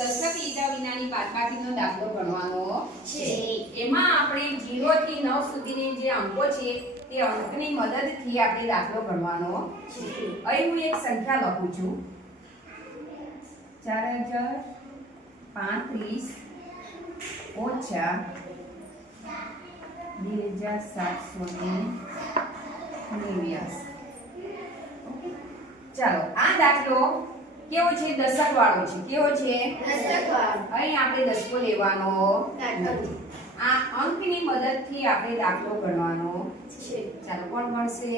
દશક લીધા વિનાની બાદબાકીનો દાખલો ગણવાનો છે। એમાં આપણે 0 થી 9 સુધીની જે અંકો છે તે અંકની મદદથી આપણે દાખલો ગણવાનો છે। અહીં હું એક સંખ્યા લખું છું 4035 ઓછા 2789। ચાલો આ દાખલો કેવો છે દશક વાળો છે કેવો છે દશક વાળો અહીં આપણે દશકો લેવાનો નથી આ અંકની મદદથી આપણે દાખલો ગણવાનો છે ચાલો કોણ ગણશે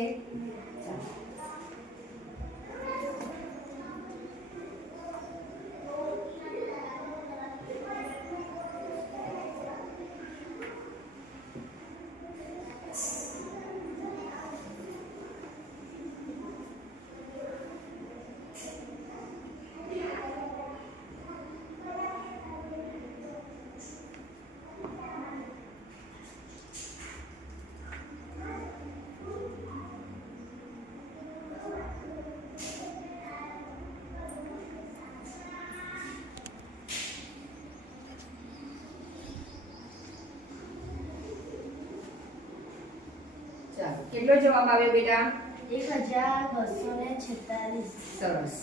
ચાલો કેટલો જવાબ આવે બેટા 1246 સરસ